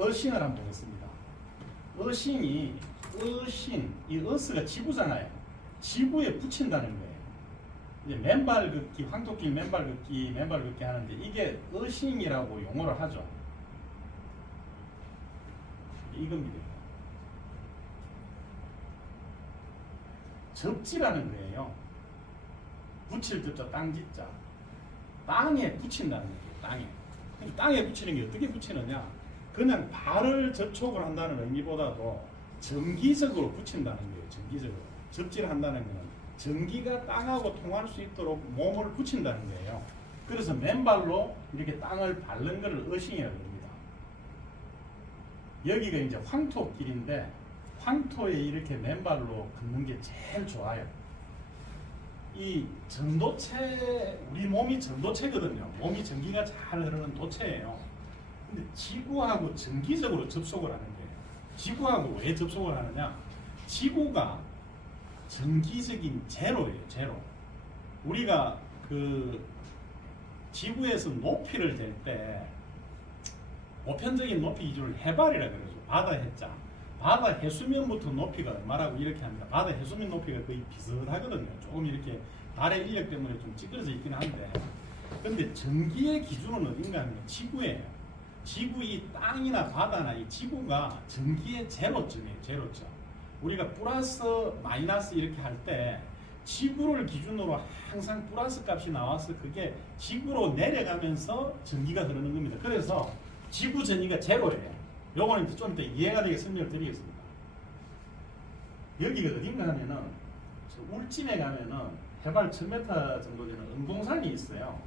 어신을 한번 보겠습니다. 어신이 이 어스가 지구잖아요. 지구에 붙인다는 거예요. 이제 맨발 긋기, 황토끼 맨발 긋기 하는데 이게 어신이라고 용어를 하죠. 이겁니다. 접지라는 거예요. 붙일 뜻자 땅짓자. 땅에 붙인다는 거예요. 땅에 붙이는 게 어떻게 붙이느냐? 그냥 발을 접촉을 한다는 의미보다도 정기적으로 붙인다는 거예요. 정기적으로. 접지를 한다는 거는 전기가 땅하고 통할 수 있도록 몸을 붙인다는 거예요. 그래서 맨발로 이렇게 땅을 밟는 것을 어싱이라고 합니다. 여기가 이제 황토길인데 황토에 이렇게 맨발로 걷는 게 제일 좋아요. 이 전도체, 우리 몸이 전도체거든요. 몸이 전기가 잘 흐르는 도체예요. 근데 지구하고 정기적으로 접속을 하는 거예요. 지구하고 왜 접속을 하느냐? 지구가 정기적인 제로예요. 제로. 우리가 그 지구에서 높이를 잴 때 보편적인 높이 기준을 해발이라 그러죠. 바다 해자. 바다 해수면부터 높이가 얼마라고 이렇게 합니다. 바다 해수면 높이가 거의 비슷하거든요. 조금 이렇게 달의 인력 때문에 좀 찌그러져 있긴 한데, 근데 전기의 기준은 어딘가 하면 지구예요. 지구 이 땅이나 바다나 이 지구가 전기의 제로점이에요. 제로점. 우리가 플러스 마이너스 이렇게 할 때 지구를 기준으로 항상 플러스 값이 나와서 그게 지구로 내려가면서 전기가 흐르는 겁니다. 그래서 지구 전기가 제로예요. 요거는 좀 이따 이해가 되게 설명을 드리겠습니다. 여기가 어딘가 하면은 울진에 가면은 해발 1000m 정도 되는 은봉산이 있어요.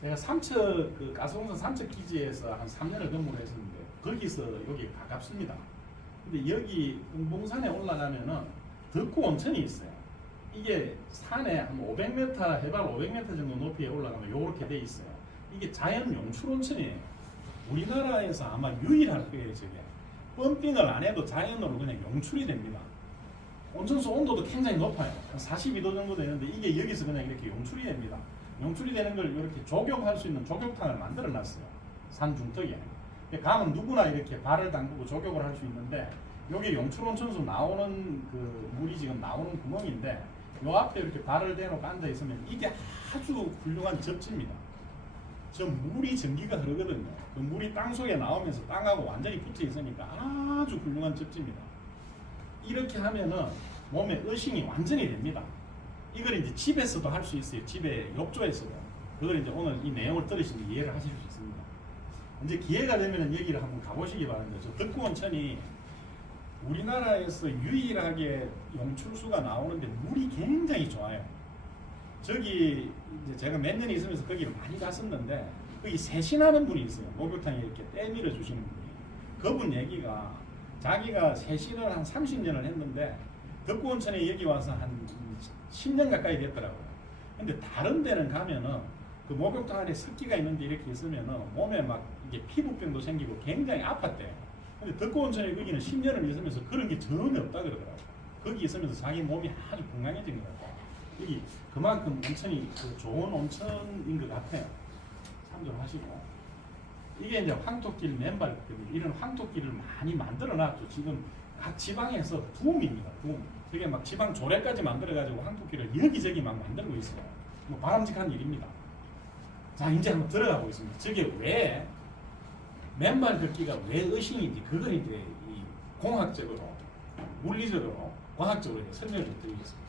제가 삼척 그 가스공사 삼척 기지에서 한 3년을 근무를 했었는데 거기서 여기 가깝습니다. 근데 여기 은봉산에 올라가면은 덕구 온천이 있어요. 이게 산에 한 500m 해발 500m 정도 높이에 올라가면 요렇게 돼 있어요. 이게 자연 용출 온천이에요. 우리나라에서 아마 유일할 거예요. 저게 펌핑을 안 해도 자연으로 그냥 용출이 됩니다. 온천수 온도도 굉장히 높아요. 한 42도 정도 되는데 이게 여기서 그냥 이렇게 용출이 됩니다. 용출이 되는 걸 이렇게 조경할 수 있는 조경탕을 만들어 놨어요. 산 중턱에. 가면 누구나 이렇게 발을 담그고 조경을 할 수 있는데 여기 용출 온천수 나오는 그 물이 지금 나오는 구멍인데 요 앞에 이렇게 발을 대놓고 앉아 있으면 이게 아주 훌륭한 접지입니다. 저 물이 전기가 흐르거든요. 그 물이 땅 속에 나오면서 땅하고 완전히 붙어 있으니까 아주 훌륭한 접지입니다. 이렇게 하면은 몸에 어싱이 완전히 됩니다. 이걸 이제 집에서도 할 수 있어요. 집에 욕조에서도. 그걸 이제 오늘 이 내용을 들으시면 이해를 하실 수 있습니다. 이제 기회가 되면은 여기를 한번 가보시기 바랍니다. 저 덕구 온천이 우리나라에서 유일하게 용출수가 나오는데 물이 굉장히 좋아요. 저기 이제 제가 몇 년 있으면서 거기를 많이 갔었는데 거기 세신하는 분이 있어요. 목욕탕에 이렇게 떼밀어 주시는 분이. 그분 얘기가 자기가 세신을 한 30년을 했는데 덕구 온천에 여기 와서 한 10년 가까이 됐더라고요. 근데 다른 데는 가면은 그 목욕탕 안에 습기가 있는데 이렇게 있으면은 몸에 막 이게 피부병도 생기고 굉장히 아팠대요. 근데 덕구 온천에 거기는 10년을 있으면서 그런 게 전혀 없다 그러더라고요. 거기 있으면서 자기 몸이 아주 건강해진 거라고. 여기 그만큼 온천이 그 좋은 온천인 것 같아요. 참조하시고. 이게 이제 황토길 맨발 이런 황토길을 많이 만들어 놨죠. 지금 각 지방에서 붐입니다. 붐. 되게 막 지방 조례까지 만들어 가지고 황토길을 여기저기 막 만들고 있어요. 뭐 바람직한 일입니다. 자, 이제 한번 들어가 보겠습니다. 저게 왜 맨발 걷기가 왜 의신인지 그걸 이제 이 공학적으로, 물리적으로, 과학적으로 설명을 좀 드리겠습니다.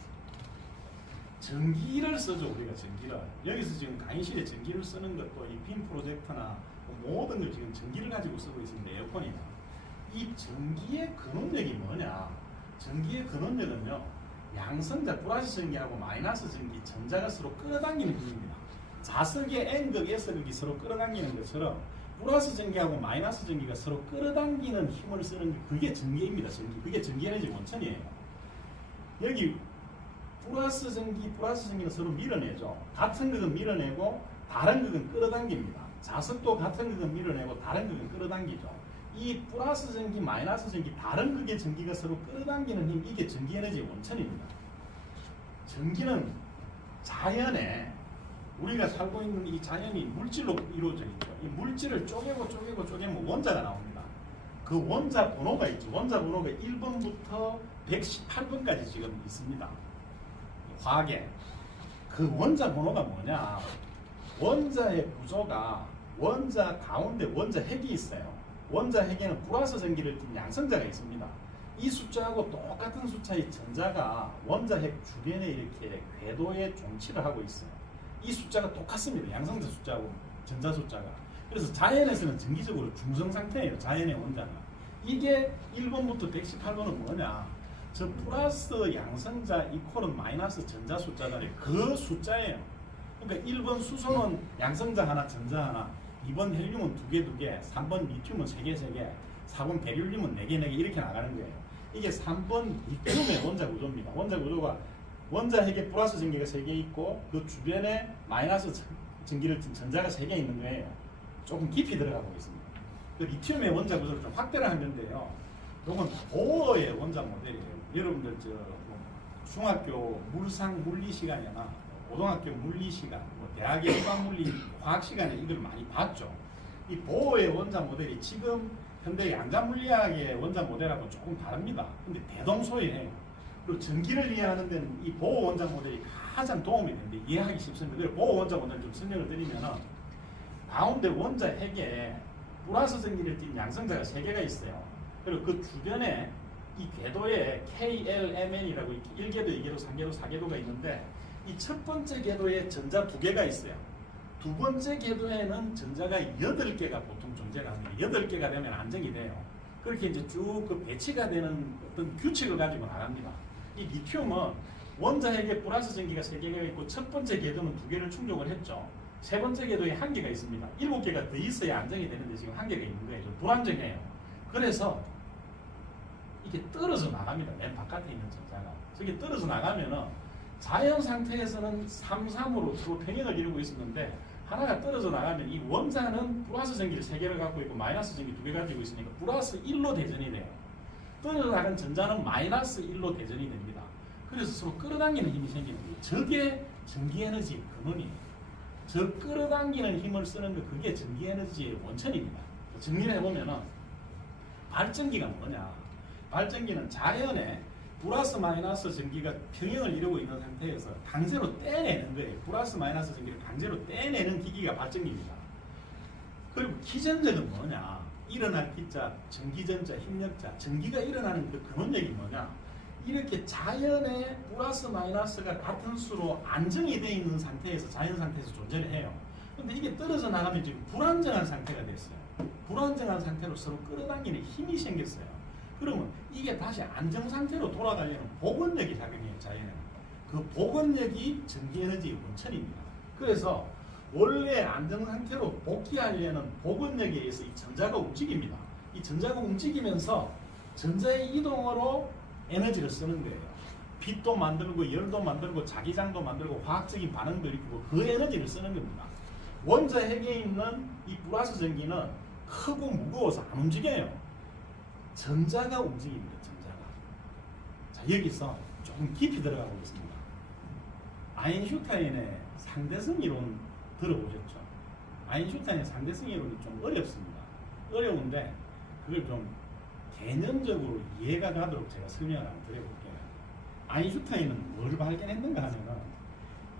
전기를 쓰죠. 우리가 전기를. 여기서 지금 강의실에 전기를 쓰는 것도 이 빔 프로젝터나 모든 걸 지금 전기를 가지고 쓰고 있습니다. 에어컨이나. 이 전기의 근원력이 뭐냐? 전기의 근원력은요, 양성자 플러스 전기하고 마이너스 전기 전자가 서로 끌어당기는 힘입니다. 자석의 N극, S극이 서로 끌어당기는 것처럼 플러스 전기하고 마이너스 전기가 서로 끌어당기는 힘을 쓰는 게 그게 전기입니다. 전기. 그게 전기 에너지 원천이에요. 여기 플러스 전기는 서로 밀어내죠. 같은 극은 밀어내고 다른 극은 끌어당깁니다. 자석도 같은 극은 밀어내고 다른 극은 끌어당기죠. 이 플러스 전기, 마이너스 전기, 다른 극의 전기가 서로 끌어당기는 힘, 이게 전기 에너지의 원천입니다. 전기는 자연에 우리가 살고 있는 이 자연이 물질로 이루어져 있죠. 이 물질을 쪼개면 원자가 나옵니다. 그 원자 번호가 있죠. 원자 번호가 1번부터 118번까지 지금 있습니다. 화학에. 그 원자 번호가 뭐냐? 원자의 구조가 원자 가운데 원자 핵이 있어요. 원자 핵에는 플러스 전기를 띤 양성자가 있습니다. 이 숫자하고 똑같은 숫자의 전자가 원자 핵 주변에 이렇게 궤도에 종치를 하고 있어요. 이 숫자가 똑같습니다. 양성자 숫자하고 전자 숫자가. 그래서 자연에서는 정기적으로 중성 상태예요. 자연의 원자가. 이게 1번부터 118번은 뭐냐? 저 플러스 양성자 이퀄은 마이너스 전자 숫자들이 그 숫자예요. 그러니까 1번 수소는 양성자 하나, 전자 하나, 2번 헬륨은 두 개, 3번 리튬은 3개, 4번 베릴륨은 4개 이렇게 나가는 거예요. 이게 3번 리튬의 원자 구조입니다. 원자 구조가 원자 핵에 플러스 전기가 3개 있고 그 주변에 마이너스 전기를 띤 전자가 3개 있는 거예요. 조금 깊이 들어가고 있습니다. 그 리튬의 원자 구조를 좀 확대를 하면 돼요. 이건 보어의 원자 모델이에요. 여러분들 중학교 물상 물리 시간이나 고등학교 물리 시간, 대학의 일반 물리 과학 시간에 이걸 많이 봤죠. 이 보어의 원자 모델이 지금 현대 양자 물리학의 원자 모델하고 조금 다릅니다. 근데 대동소이해요. 그리고 전기를 이해하는 데는 이 보어 원자 모델이 가장 도움이 되는데 이해하기 쉽습니다. 그래서 보어 원자 모델 좀 설명을 드리면은 가운데 원자 핵에 플러스 전기를 띤 양성자가 3개가 있어요. 그리고 그 주변에 이 궤도에 KLMN이라고 1궤도, 2궤도, 3궤도, 4궤도가 있는데 이 첫 번째 궤도에 전자 2개가 있어요. 두 번째 궤도에는 전자가 8개가 보통 존재를 합니다. 8개가 되면 안정이 돼요. 그렇게 이제 쭉 그 배치가 되는 어떤 규칙을 가지고 나갑니다. 이 리튬은 원자 핵에 플러스 전기가 3개가 있고 첫 번째 궤도는 2개를 충족을 했죠. 세 번째 궤도에 1개가 있습니다. 7개가 더 있어야 안정이 되는데 지금 1개가 있는 거예요. 좀 불안정해요. 그래서 이게 떨어져 나갑니다. 맨 바깥에 있는 전자가. 저게 떨어져 나가면은 자연 상태에서는 3, 3으로 서로 평행을 이루고 있었는데 하나가 떨어져 나가면 이 원자는 플러스 전기를 3개를 갖고 있고 마이너스 전기 2개 가지고 있으니까 플러스 1로 대전이 돼요. 떨어져 나간 전자는 마이너스 1로 대전이 됩니다. 그래서 서로 끌어당기는 힘이 생기는 거예요. 저게 전기에너지의 근원이에요. 저 끌어당기는 힘을 쓰는 거 그게 전기에너지의 원천입니다. 정리를 해보면은 발전기가 뭐냐? 발전기는 자연에 플러스 마이너스 전기가 평형을 이루고 있는 상태에서 강제로 떼내는 거예요. 플러스 마이너스 전기를 강제로 떼내는 기기가 발전기입니다. 그리고 기전력은 뭐냐? 일어날 기자, 전기전자, 힘력자, 전기가 일어나는 그 근원력이 뭐냐? 이렇게 자연의 플러스 마이너스가 같은 수로 안정이 되어 있는 상태에서 자연 상태에서 존재를 해요. 근데 이게 떨어져 나가면 지금 불안정한 상태가 됐어요. 불안정한 상태로 서로 끌어당기는 힘이 생겼어요. 그러면 이게 다시 안정 상태로 돌아가려면 복원력이 작용해요. 자연에는. 그 복원력이 전기에너지의 원천입니다. 그래서 원래 안정 상태로 복귀하려는 복원력에 의해서 이 전자가 움직입니다. 이 전자가 움직이면서 전자의 이동으로 에너지를 쓰는 거예요. 빛도 만들고 열도 만들고 자기장도 만들고 화학적인 반응도 일으키고 그 에너지를 쓰는 겁니다. 원자 핵에 있는 이 플러스 전기는 크고 무거워서 안 움직여요. 전자가 움직입니다. 전자가. 자, 여기서 조금 깊이 들어가고 있습니다. 아인슈타인의 상대성 이론 들어보셨죠? 아인슈타인의 상대성 이론이 좀 어렵습니다. 어려운데 그걸 좀 개념적으로 이해가 가도록 제가 설명을 한번 드려볼게요. 아인슈타인은 뭘 발견했는가 하면은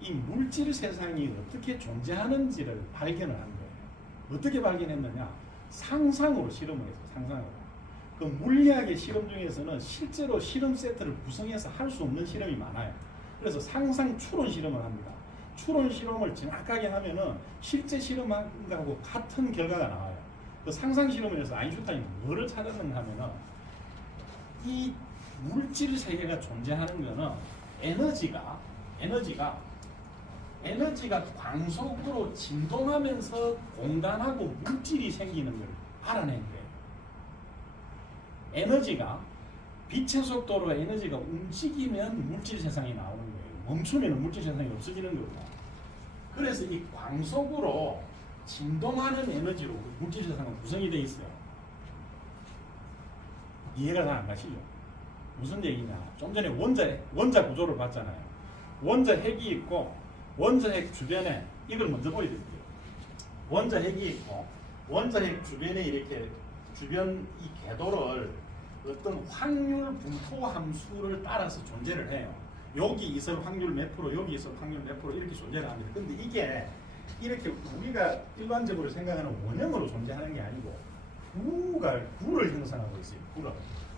이 물질 세상이 어떻게 존재하는지를 발견을 한 거예요. 어떻게 발견했느냐? 상상으로 실험을 해서 상상으로. 그 물리학의 실험 중에서는 실제로 실험 세트를 구성해서 할 수 없는 실험이 많아요. 그래서 상상 추론 실험을 합니다. 추론 실험을 정확하게 하면은 실제 실험하고 같은 결과가 나와요. 그 상상 실험을 해서 아인슈타인이 뭐를 찾았는가 하면은 이 물질 세계가 존재하는 거는 에너지가 광속으로 진동하면서 공간하고 물질이 생기는 걸 알아낸 거예요. 에너지가 빛의 속도로 에너지가 움직이면 물질 세상이 나오는 거예요. 멈추면 물질 세상이 없어지는 거고. 그래서 이 광속으로 진동하는 에너지로 물질 세상은 구성이 되어 있어요. 이해가 다 안 가시죠? 무슨 얘기냐? 좀 전에 원자 구조를 봤잖아요. 원자 핵이 있고 원자 핵 주변에 이걸 먼저 보여드릴게요. 원자 핵이 있고 원자 핵 주변에 이렇게 주변 이 궤도를 어떤 확률 분포 함수를 따라서 존재를 해요. 여기 있을 확률 몇 프로, 여기 있을 확률 몇 프로 이렇게 존재를 합니다. 근데 이게 이렇게 우리가 일반적으로 생각하는 원형으로 존재하는 게 아니고 구를 형성하고 있어요. 구를.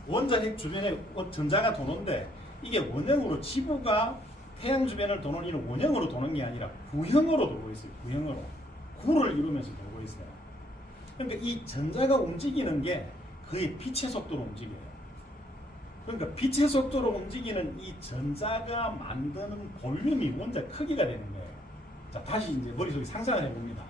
원자핵 주변에 전자가 도는데 이게 원형으로 지구가 태양 주변을 도는 이는 원형으로 도는 게 아니라 구형으로 돌고 있어요. 구형으로. 구를 이루면서 돌고 있어요. 그러니까 이 전자가 움직이는 게 거의 빛의 속도로 움직여요. 그러니까 빛의 속도로 움직이는 이 전자가 만드는 볼륨이 원자 크기가 되는 거예요. 자, 다시 이제 머릿속에 상상을 해봅니다.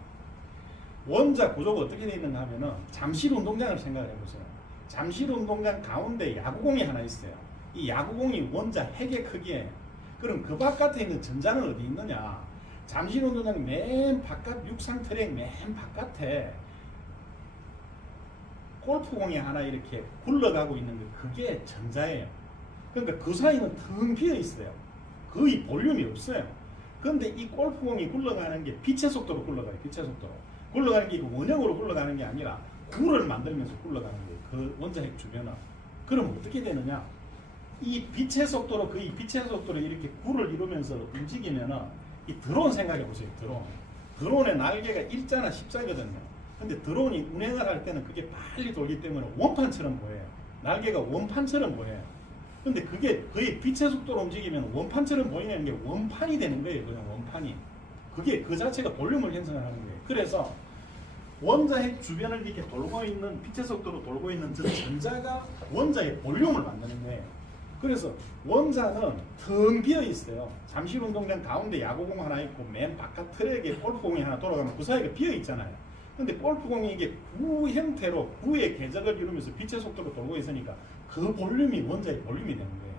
원자 구조가 어떻게 되어 있는가 하면은 잠실 운동장을 생각을 해보세요. 잠실 운동장 가운데 야구공이 하나 있어요. 이 야구공이 원자 핵의 크기예요. 그럼 그 바깥에 있는 전자는 어디 있느냐? 잠실 운동장 맨 바깥 육상 트랙 맨 바깥에 골프공이 하나 이렇게 굴러가고 있는 게 그게 전자예요. 그러니까 그 사이는 텅 비어 있어요. 거의 볼륨이 없어요. 그런데 이 골프공이 굴러가는 게 빛의 속도로 굴러가요. 빛의 속도로. 굴러가는 게 원형으로 굴러가는 게 아니라 구를 만들면서 굴러가는 거예요. 그 원자핵 주변은. 그럼 어떻게 되느냐? 이 빛의 속도로 거의 빛의 속도로 이렇게 구를 이루면서 움직이면은 이 드론 생각해 보세요. 드론. 드론의 날개가 일자나 십자거든요. 근데 드론이 운행을 할 때는 그게 빨리 돌기 때문에 원판처럼 보여요. 날개가 원판처럼 보여요. 근데 그게 거의 빛의 속도로 움직이면 원판처럼 보이는 게 원판이 되는 거예요. 그냥 원판이. 그게 그 자체가 볼륨을 형성을 하는 거예요. 그래서 원자핵 주변을 이렇게 돌고 있는 빛의 속도로 돌고 있는 저 전자가 원자의 볼륨을 만드는 거예요. 그래서 원자는 텅 비어 있어요. 잠실 운동장 가운데 야구공 하나 있고 맨 바깥 트랙에 골프공이 하나 돌아가면 그 사이가 비어 있잖아요. 근데 골프공이 이게 구 형태로 구의 궤적을 이루면서 빛의 속도로 돌고 있으니까 그 볼륨이 원자의 볼륨이 되는 거예요.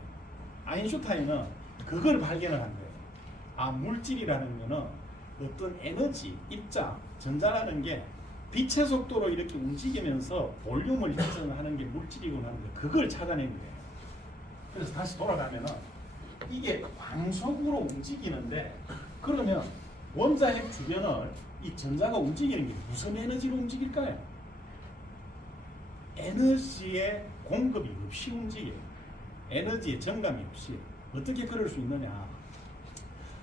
아인슈타인은 그걸 발견을 한 거예요. 아, 물질이라는 거는 어떤 에너지, 입자, 전자라는 게 빛의 속도로 이렇게 움직이면서 볼륨을 형성하는 게 물질이구나 하는 거 그걸 찾아낸 거예요. 그래서 다시 돌아가면은 이게 광속으로 움직이는데 그러면 원자핵 주변을 이 전자가 움직이는 게 무슨 에너지로 움직일까요? 에너지의 공급이 없이 움직여요. 에너지의 정감이 없이. 어떻게 그럴 수 있느냐?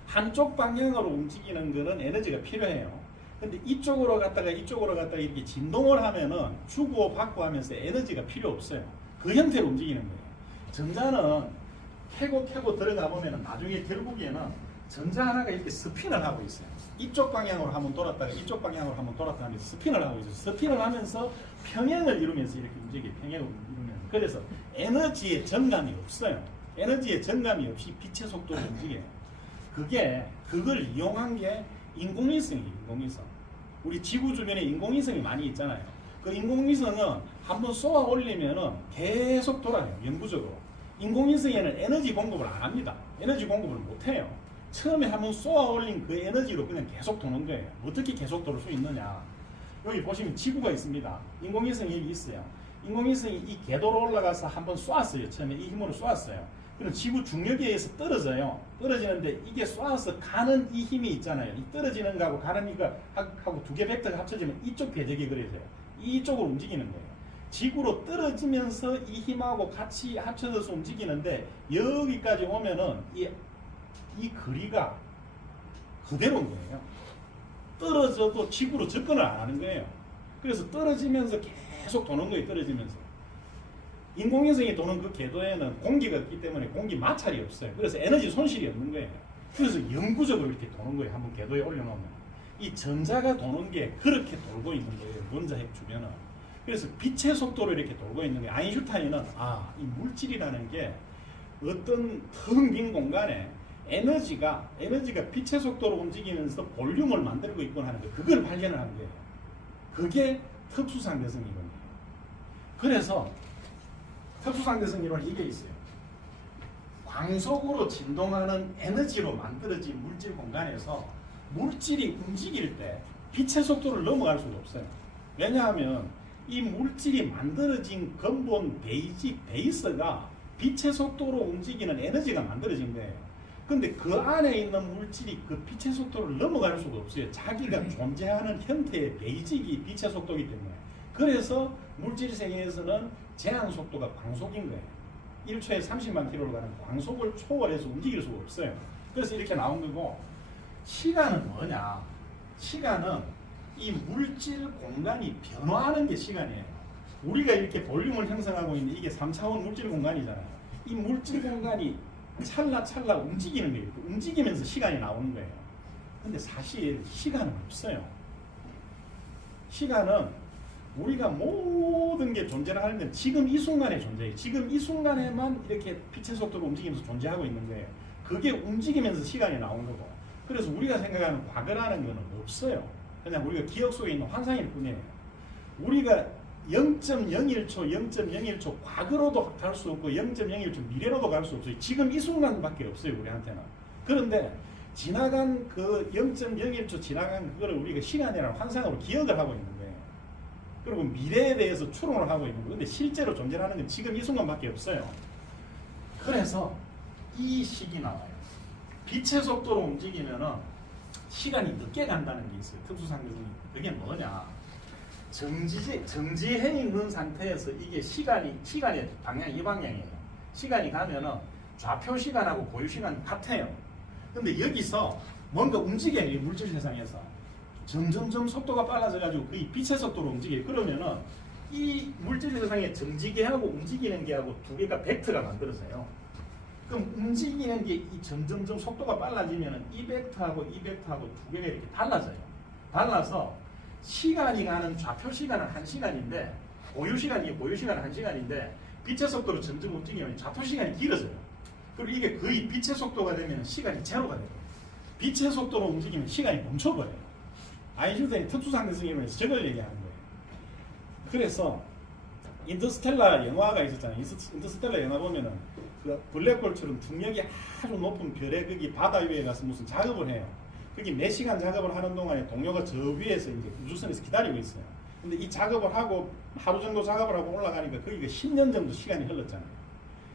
한쪽 방향으로 움직이는 거는 에너지가 필요해요. 근데 이쪽으로 갔다가 이렇게 진동을 하면은 주고 받고 하면서 에너지가 필요 없어요. 그 형태로 움직이는 거예요. 전자는 캐고 들어가 보면은 나중에 결국에는 전자 하나가 이렇게 스핀을 하고 있어요. 이쪽 방향으로 한번 돌았다가 이쪽 방향으로 한번 돌았다가 하면서 스핀을 하고 있어요. 스핀을 하면서 평행을 이루면서 이렇게 움직여요. 평행을 이루면서. 그래서 에너지의 정감이 없어요. 에너지의 정감이 없이 빛의 속도로 움직여요. 그걸 이용한 게 인공위성이에요. 인공위성. 우리 지구 주변에 인공위성이 많이 있잖아요. 그 인공위성은 한번 쏘아 올리면은 계속 돌아요. 영구적으로. 인공위성에는 에너지 공급을 안 합니다. 에너지 공급을 못 해요. 처음에 한번 쏘아 올린 그 에너지로 그냥 계속 도는 거예요. 어떻게 계속 돌 수 있느냐? 여기 보시면 지구가 있습니다. 인공위성이 여기 있어요. 인공위성이 이 궤도로 올라가서 한번 쏘았어요. 처음에 이 힘으로 쏘았어요. 그럼 지구 중력에 의해서 떨어져요. 떨어지는데 이게 쏘아서 가는 이 힘이 있잖아요. 이 떨어지는 거하고 가는 이거하고 두 개 벡터가 합쳐지면 이쪽 궤적이 그려져요. 이쪽으로 움직이는 거예요. 지구로 떨어지면서 이 힘하고 같이 합쳐져서 움직이는데 여기까지 오면은 이 거리가 그대로인 거예요. 떨어져도 지구로 접근을 안 하는 거예요. 그래서 떨어지면서 계속 도는 거예요. 떨어지면서. 인공위성이 도는 그 궤도에는 공기가 없기 때문에 공기 마찰이 없어요. 그래서 에너지 손실이 없는 거예요. 그래서 영구적으로 이렇게 도는 거예요. 한번 궤도에 올려놓으면. 이 전자가 도는 게 그렇게 돌고 있는 거예요. 원자핵 주변은. 그래서 빛의 속도로 이렇게 돌고 있는 거예요. 아인슈타인은 이 물질이라는 게 어떤 텅 빈 공간에 에너지가 빛의 속도로 움직이면서 볼륨을 만들고 있구나 하는 거 그걸 발견을 한 거예요. 그게 특수상대성 이론이에요. 그래서 특수상대성 이론이 이게 있어요. 광속으로 진동하는 에너지로 만들어진 물질 공간에서 물질이 움직일 때 빛의 속도를 넘어갈 수가 없어요. 왜냐하면 이 물질이 만들어진 근본 베이스가 빛의 속도로 움직이는 에너지가 만들어진 거예요. 근데 그 안에 있는 물질이 그 빛의 속도를 넘어갈 수가 없어요. 자기가 존재하는 형태의 베이직이 빛의 속도이기 때문에. 그래서 물질 세계에서는 제한 속도가 광속인 거예요. 1초에 30만 킬로로 가는 광속을 초월해서 움직일 수가 없어요. 그래서 이렇게 나온 거고, 시간은 뭐냐? 시간은 이 물질 공간이 변화하는 게 시간이에요. 우리가 이렇게 볼륨을 형성하고 있는 이게 3차원 물질 공간이잖아요. 이 물질 공간이 찰나찰나 움직이는 거예요. 움직이면서 시간이 나오는 거예요. 근데 사실 시간은 없어요. 시간은 우리가 모든 게 존재를 하는 건 지금 이 순간에 존재해요. 지금 이 순간에만 이렇게 빛의 속도로 움직이면서 존재하고 있는 거예요. 그게 움직이면서 시간이 나온 거고. 그래서 우리가 생각하는 과거라는 거는 없어요. 그냥 우리가 기억 속에 있는 환상일 뿐이에요. 우리가 0.01초, 0.01초 과거로도 갈 수 없고 0.01초 미래로도 갈 수 없어요. 지금 이 순간밖에 없어요, 우리한테는. 그런데 지나간 그 0.01초 지나간 그거를 우리가 시간이라는 환상으로 기억을 하고 있는 거예요. 그리고 미래에 대해서 추론을 하고 있는 거예요. 근데 실제로 존재하는 건 지금 이 순간밖에 없어요. 그래서 이 식이 나와요. 빛의 속도로 움직이면은 시간이 늦게 간다는 게 있어요. 특수상대성이. 그게 뭐냐? 정지해 있는 상태에서 이게 시간의 방향이 이 방향이에요. 시간이 가면은 좌표 시간하고 고유 시간이 같아요. 근데 여기서 뭔가 움직여요. 이 물질 세상에서. 점점점 속도가 빨라져가지고 거의 빛의 속도로 움직여요. 그러면은 이 물질 세상에 정지게 하고 움직이는 게 하고 두 개가 벡터가 만들어져요. 그럼 움직이는 게 이 점점점 속도가 빨라지면은 이 벡터하고 이 벡터하고 두 개가 이렇게 달라져요. 달라서 시간이 가는 좌표 시간은 1시간인데 고유 시간은 1시간인데 빛의 속도로 점점 움직이면 좌표 시간이 길어져요. 그리고 이게 거의 빛의 속도가 되면 시간이 제로가 돼요. 빛의 속도로 움직이면 시간이 멈춰버려요. 아인슈타인이 특수상대성 이론에서 저걸 얘기하는 거예요. 그래서 인터스텔라 영화가 있었잖아요. 인터스텔라 영화 보면은 그 블랙홀처럼 중력이 아주 높은 별의 거기 바다 위에 가서 무슨 작업을 해요. 거기 몇 시간 작업을 하는 동안에 동료가 저 위에서 이제 우주선에서 기다리고 있어요. 근데 이 작업을 하고 하루 정도 작업을 하고 올라가니까 거기가 10년 정도 시간이 흘렀잖아요.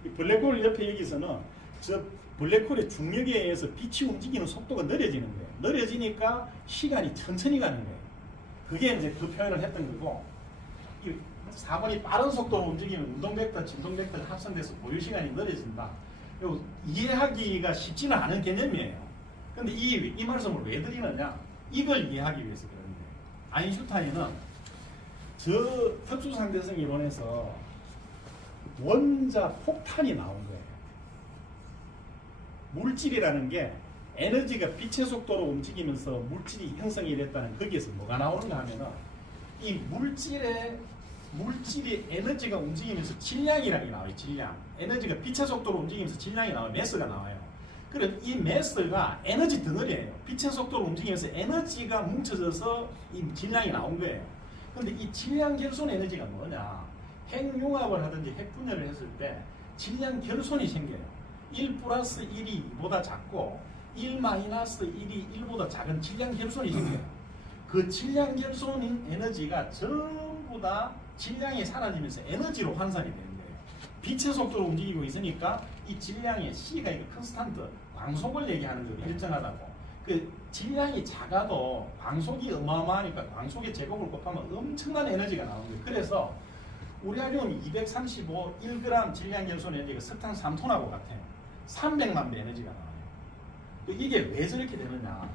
이 블랙홀 옆에 여기서는 저 블랙홀의 중력에 의해서 빛이 움직이는 속도가 느려지는 거예요. 느려지니까 시간이 천천히 가는 거예요. 그게 이제 그 표현을 했던 거고, 이 4번이 빠른 속도로 움직이면 운동 벡터, 진동 벡터가 합성돼서 고유 시간이 느려진다. 이해하기가 쉽지는 않은 개념이에요. 근데 이 말씀을 왜 드리느냐? 이걸 이해하기 위해서 그러는 거예요. 아인슈타인은 저 특수상대성 이론에서 원자 폭탄이 나온 거예요. 물질이라는 게 에너지가 빛의 속도로 움직이면서 물질이 형성이 됐다는 거기에서 뭐가 나오는가 하면은 이 물질의 에너지가 움직이면서 질량이라는 게 나와요. 질량. 에너지가 빛의 속도로 움직이면서 질량이 나와요. 매스가 나와요. 그럼 이 매스가 에너지 덩어리예요. 빛의 속도로 움직이면서 에너지가 뭉쳐져서 이 질량이 나온 거예요. 근데 이 질량 결손 에너지가 뭐냐? 핵융합을 하든지 핵분열을 했을 때 질량 결손이 생겨요. 1 플러스 1이 2보다 작고 1 마이너스 1이 1보다 작은 질량 결손이 생겨요. 그 질량 결손인 에너지가 전부 다 질량이 사라지면서 에너지로 환산이 되는 거예요. 빛의 속도로 움직이고 있으니까 이 질량의 C가 이거 컨스탄트, 광속을 얘기하는 거예요. 일정하다고. 그 질량이 작아도 광속이 어마어마하니까 광속의 제곱을 곱하면 엄청난 에너지가 나오는 거예요. 그래서 우리아리움 235 1g 질량 결손 에너지가 석탄 3톤하고 같아요. 300만 배 에너지가 나와요. 이게 왜 저렇게 되느냐?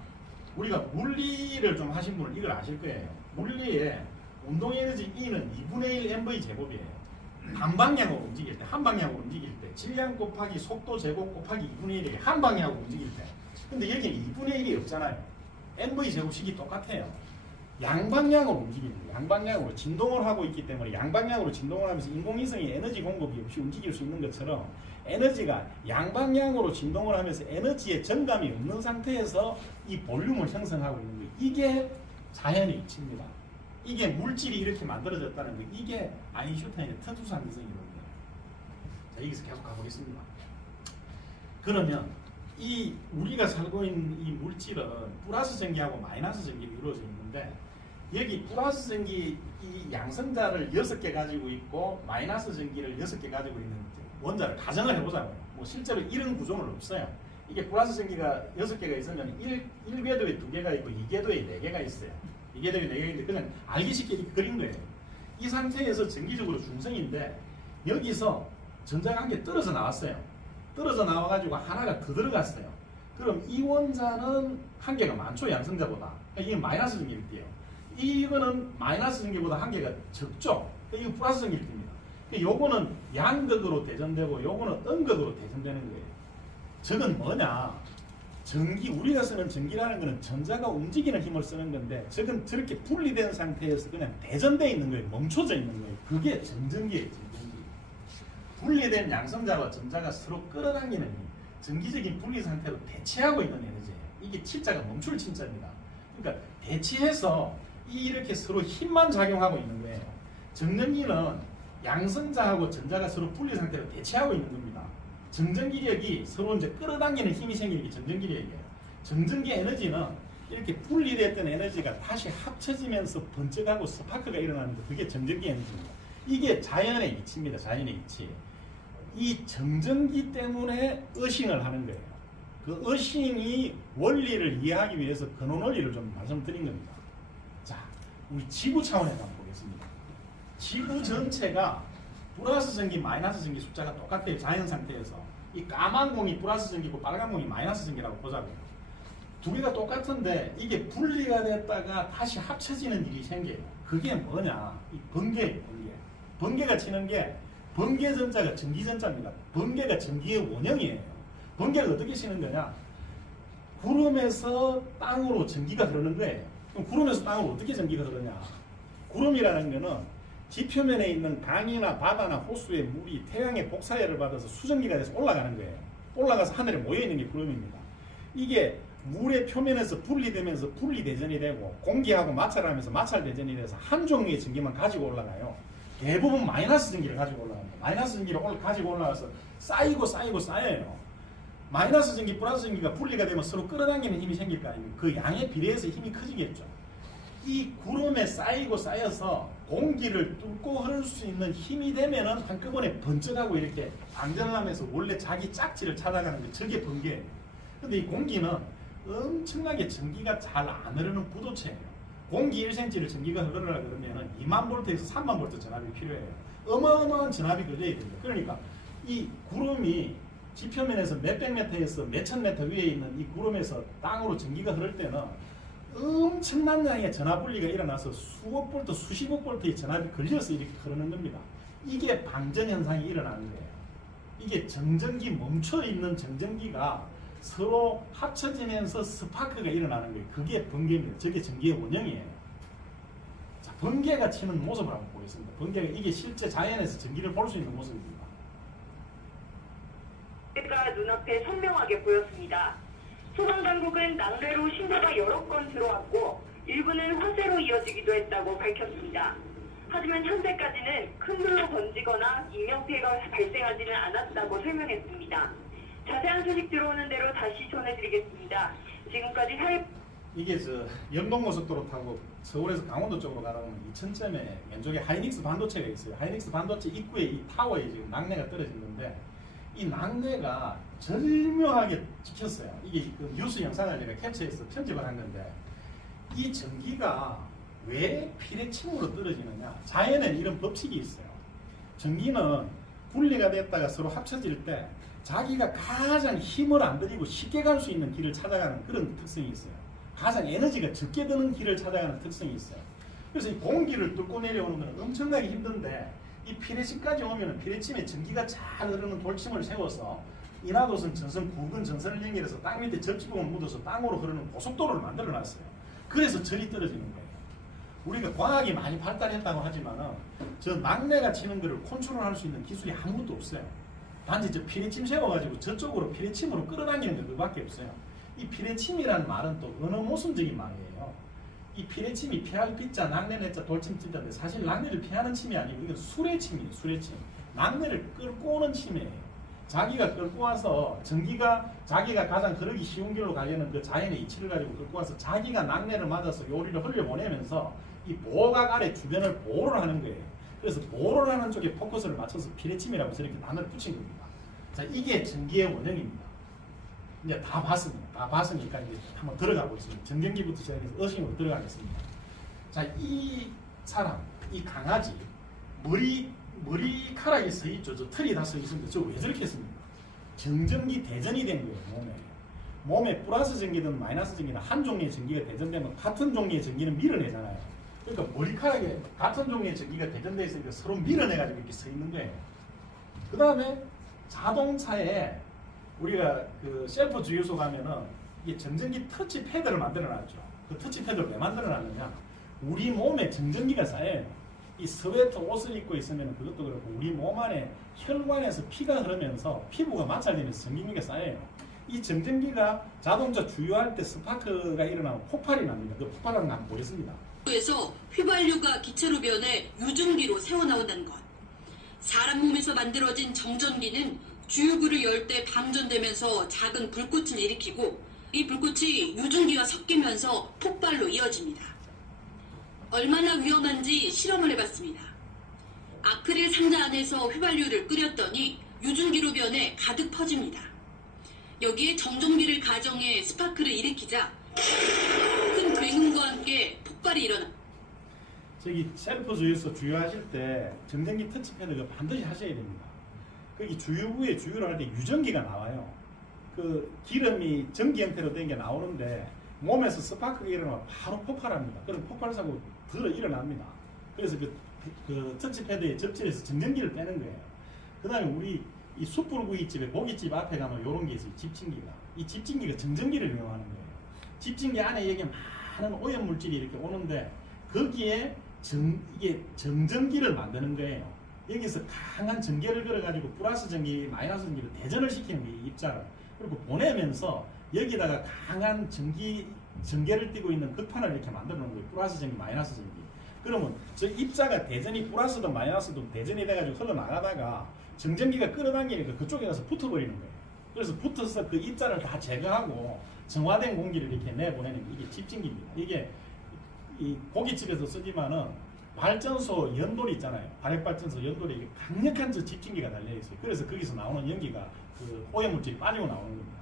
우리가 물리를 좀 하신 분은 이걸 아실 거예요. 물리에 운동 에너지 E는 2분의 1 mv 제곱이에요. 반방향으로 움직일 때, 한 방향으로 움직일 때, 질량 곱하기 속도 제곱 곱하기 2분의 1이 한 방향으로 움직일 때. 근데 여기는 2분의 1이 없잖아요. mv 제곱식이 똑같아요. 양방향으로 움직이는 거예요. 양방향으로 진동을 하고 있기 때문에 양방향으로 진동을 하면서 인공위성이 에너지 공급이 없이 움직일 수 있는 것처럼 에너지가 양방향으로 진동을 하면서 에너지의 정감이 없는 상태에서 이 볼륨을 형성하고 있는 거예요. 이게 자연의 이치입니다. 이게 물질이 이렇게 만들어졌다는 거, 이게 아인슈타인의 특수상대성 이론이에요. 자, 여기서 계속 가보겠습니다. 그러면 이 우리가 살고 있는 이 물질은 플러스 전기하고 마이너스 전기로 이루어져 있는데, 여기 플러스 전기 이 양성자를 6개 가지고 있고 마이너스 전기를 6개 가지고 있는 원자를 가정을 해보자고요. 뭐 실제로 이런 구조는 없어요. 이게 플러스 전기가 6개가 있으면 1궤도에 2개가 있고 2궤도에 4개가 있어요. 2궤도에 4개가 있는데 그냥 알기 쉽게 이렇게 그린 거예요. 이 상태에서 전기적으로 중성인데 여기서 전자가 한 개 떨어져 나왔어요. 떨어져 나와가지고 하나가 더 들어갔어요. 그럼 이원자는 한 개가 많죠, 양성자보다. 이게 마이너스 전기일 때요. 이거는 마이너스 전기보다 한 개가 적죠. 이거 플러스 전기일 때입니다. 요거는 양극으로 대전되고 요거는 음극으로 대전되는 거예요. 저건 뭐냐? 전기, 우리가 쓰는 전기라는 거는 전자가 움직이는 힘을 쓰는 건데 저건 저렇게 분리된 상태에서 그냥 대전되어 있는 거예요. 멈춰져 있는 거예요. 그게 전전기예요. 전전기. 분리된 양성자와 전자가 서로 끌어당기는 힘, 전기적인 분리 상태로 대체하고 있는 에너지예요. 이게 T자가 멈출 T자입니다. 그러니까 대체해서 이렇게 서로 힘만 작용하고 있는 거예요. 정전기는 양성자하고 전자가 서로 분리 상태로 대체하고 있는 겁니다. 정전기력이 서로 이제 끌어당기는 힘이 생기는 게 정전기력이에요. 정전기 에너지는 이렇게 분리됐던 에너지가 다시 합쳐지면서 번쩍하고 스파크가 일어나는데 그게 정전기 에너지입니다. 이게 자연의 이치입니다. 자연의 이치. 이 정전기 때문에 어싱을 하는 거예요. 그 어싱이 원리를 이해하기 위해서 근원 원리를 좀 말씀드린 겁니다. 자, 우리 지구 차원에서 한번 보겠습니다. 지구 전체가 플러스 전기, 마이너스 전기 숫자가 똑같아요. 자연 상태에서. 이 까만 공이 플러스 전기고 빨간 공이 마이너스 전기라고 보자고요. 두 개가 똑같은데 이게 분리가 됐다가 다시 합쳐지는 일이 생겨요. 그게 뭐냐? 이 번개예요, 번개. 번개가 치는 게 번개전자가 전기전자입니다. 번개가 전기의 원형이에요. 번개가 어떻게 치는 거냐? 구름에서 땅으로 전기가 흐르는 거예요. 그럼 구름에서 땅으로 어떻게 전기가 흐르냐? 구름이라는 거는 지표면에 있는 강이나 바다나 호수의 물이 태양의 복사열을 받아서 수증기가 돼서 올라가는 거예요. 올라가서 하늘에 모여있는 게 구름입니다. 이게 물의 표면에서 분리되면서 분리대전이 되고 공기하고 마찰하면서 마찰대전이 돼서 한 종류의 전기만 가지고 올라가요. 대부분 마이너스 전기를 가지고 올라갑니다. 마이너스 전기를 가지고 올라가서 쌓이고 쌓여요. 마이너스 전기, 플러스 전기가 분리가 되면 서로 끌어당기는 힘이 생길 거 아닙니까? 그 양에 비례해서 힘이 커지겠죠. 이 구름에 쌓여서 공기를 뚫고 흐를 수 있는 힘이 되면은 한꺼번에 번쩍하고 이렇게 방전을 하면서 원래 자기 짝지를 찾아가는 게 저게 번개예요. 근데 이 공기는 엄청나게 전기가 잘 안 흐르는 부도체예요. 공기 1cm를 전기가 흐르려고 그러면 2만 볼트에서 3만 볼트 전압이 필요해요. 어마어마한 전압이 걸려야 됩니다. 그러니까 이 구름이 지표면에서 몇백 미터에서 몇천 미터 위에 있는 이 구름에서 땅으로 전기가 흐를 때는 엄청난 양의 전압 분리가 일어나서 수억 볼트, 수십억 볼트의 전압이 걸려서 이렇게 흐르는 겁니다. 이게 방전 현상이 일어나는 거예요. 이게 정전기, 멈춰있는 정전기가 서로 합쳐지면서 스파크가 일어나는 거예요. 그게 번개입니다. 저게 전기의 원형이에요. 자, 번개가 치는 모습을 한번 보겠습니다. 번개가 이게 실제 자연에서 전기를 볼 수 있는 모습입니다. 가 눈앞에 선명하게 보였습니다. 소방당국은 낙뢰로 신고가 여러 건 들어왔고 일부는 화재로 이어지기도 했다고 밝혔습니다. 하지만 현재까지는 큰 불로 번지거나 인명피해가 발생하지는 않았다고 설명했습니다. 자세한 소식 들어오는 대로 다시 전해드리겠습니다. 지금까지 이게 영동고속도로 타고 서울에서 강원도 쪽으로 가다 보면 2000점에 왼쪽에 하이닉스 반도체가 있어요. 하이닉스 반도체 입구에 이 타워에 지금 낙뢰가 떨어지는데 이 낙뢰가 절묘하게 찍혔어요. 이게 그 뉴스 영상을 제가 캡처해서 편집을 한 건데 이 전기가 왜 피레침으로 떨어지느냐? 자연에는 이런 법칙이 있어요. 전기는 분리가 됐다가 서로 합쳐질 때 자기가 가장 힘을 안 들이고 쉽게 갈 수 있는 길을 찾아가는 그런 특성이 있어요. 가장 에너지가 적게 드는 길을 찾아가는 특성이 있어요. 그래서 이 공기를 뚫고 내려오는 건 엄청나게 힘든데 이 피레침까지 오면 피레침에 전기가 잘 흐르는 돌침을 세워서 인하도선 전선 굵은 전선을 연결해서 땅 밑에 접지부을 묻어서 땅으로 흐르는 고속도로를 만들어 놨어요. 그래서 절이 떨어지는 거예요. 우리가 과학이 많이 발달했다고 하지만은 저 낙뢰가 치는 거를 컨트롤할 수 있는 기술이 아무것도 없어요. 단지 저 피레침 세워가지고 저쪽으로 피레침으로 끌어당기는 게 그밖에 없어요. 이 피레침이라는 말은 또 언어 모순적인 말이에요. 이 피레침이 피할 피자, 낙뢰 내자, 돌침 찐다인데 사실 낙뢰를 피하는 침이 아니고 이건 수레침이에요. 수레침. 낙뢰를 끌고 오는 침이에요. 자기가 끌고 와서 전기가 자기가 가장 흐르기 쉬운 길로 가려는 그 자연의 이치를 가지고 끌고 와서 자기가 낙뢰를 맞아서 요리를 흘려보내면서 이 보호각 아래 주변을 보호를 하는 거예요. 그래서 보호를 하는 쪽에 포커스를 맞춰서 피레침이라고 저렇게 단어를 붙인 겁니다. 자, 이게 전기의 원형입니다. 이제 다 봤습니다. 다 봤으니까 이제 한번 들어가 보겠습니다. 전전기부터 시작해서 어싱으로 들어가겠습니다. 자, 이 사람, 이 강아지, 머리카락이 서 있죠. 저 털이 다 서 있습니다. 저 왜 저렇게 했습니까? 정전기 대전이 된 거예요. 몸에 플러스 전기든 마이너스 전기든 한 종류의 전기가 대전되면 같은 종류의 전기는 밀어내잖아요. 그러니까 머리카락에 같은 종류의 전기가 대전되어 있으니까 서로 밀어내가지고 이렇게 서 있는 거예요. 그 다음에 자동차에 우리가 그 셀프 주유소 가면은 이게 정전기 터치 패드를 만들어 놨죠. 그 터치 패드를 왜 만들어 놨느냐? 우리 몸에 정전기가 쌓여요. 이 스웨터 옷을 입고 있으면 그것도 그렇고 우리 몸 안에 혈관에서 피가 흐르면서 피부가 마찰되면서 전기가 쌓여요. 이 정전기가 자동차 주유할 때 스파크가 일어나면 폭발이 납니다. 그 폭발하는 거 한번 보겠습니다. 에서 휘발유가 기체로 변해 유증기로 새어나온다는 것. 사람 몸에서 만들어진 정전기는 주유구를 열 때 방전되면서 작은 불꽃을 일으키고 이 불꽃이 유증기와 섞이면서 폭발로 이어집니다. 얼마나 위험한지 실험을 해봤습니다. 아크릴 상자 안에서 휘발유를 끓였더니 유증기로 변해 가득 퍼집니다. 여기에 정전기를 가정해 스파크를 일으키자 큰 굉음과 함께 폭발이 일어납니다. 저기 셀프 주유소 주유하실 때 정전기 터치패드가 반드시 하셔야 됩니다. 거기 주유구에 주유를 할 때 유전기가 나와요. 그 기름이 전기 형태로 된 게 나오는데 몸에서 스파크가 일어나면 바로 폭발합니다. 그럼 폭발사고 들어 일어납니다. 그래서 그 터치패드에 접지해서 정전기를 빼는 거예요. 그 다음에 우리 이 숯불구이집에 고깃집 앞에 가면 이런 게 있어요. 집진기가. 이 집진기가 정전기를 이용하는 거예요. 집진기 안에 이게 많은 오염물질이 이렇게 오는데 거기에 이게 정전기를 만드는 거예요. 여기서 강한 전기를 걸어가지고 플러스 전기, 마이너스 전기를 대전을 시키는 게 입자를. 그리고 보내면서 여기다가 강한 전개를 띠고 있는 극판을 이렇게 만들어 놓은 거예요. 플러스 전기, 마이너스 전기. 그러면 저 입자가 대전이 플러스든 마이너스든 대전이 돼가지고 흘러나가다가 정전기가 끌어당기니까 그쪽에 가서 붙어버리는 거예요. 그래서 붙어서 그 입자를 다 제거하고 정화된 공기를 이렇게 내보내는 게 이게 집진기입니다. 이게 이 고깃집에서 쓰지만은 발전소 연돌이 있잖아요. 발열발전소 연돌에 이게 강력한 저 집진기가 달려있어요. 그래서 거기서 나오는 연기가 그 오염물질이 빠지고 나오는 겁니다.